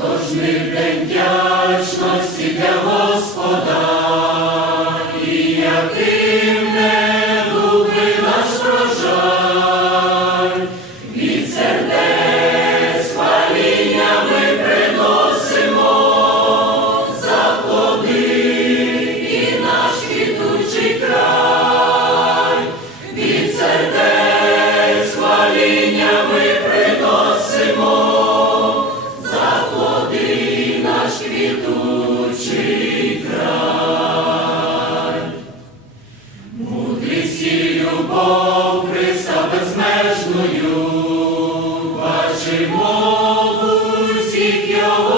тож ми день вдячності Господа, і яким не keep your